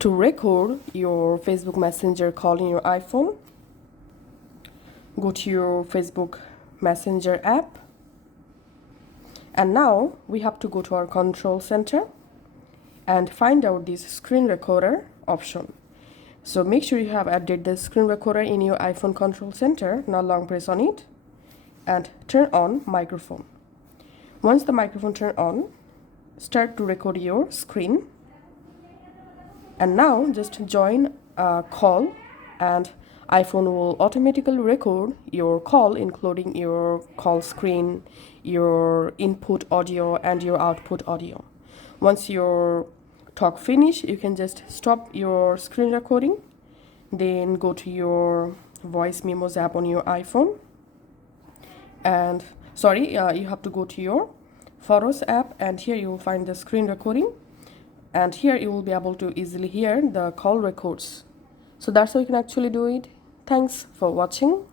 To record your Facebook Messenger call in your iPhone, go to your Facebook Messenger app, and now we have to go to our control center and find out this screen recorder option. So make sure you have added the screen recorder in your iPhone control center. Now long press on it and turn on microphone. Once the microphone turn on, start to record your screen. And now just join a call and iPhone will automatically record your call, including your call screen, your input audio and your output audio. Once your talk finish, you can just stop your screen recording, then go to your voice memos app on your iPhone, and you have to go to your photos app, and here you will find the screen recording, and here you will be able to easily hear the call records. So that's how you can actually do it. Thanks for watching.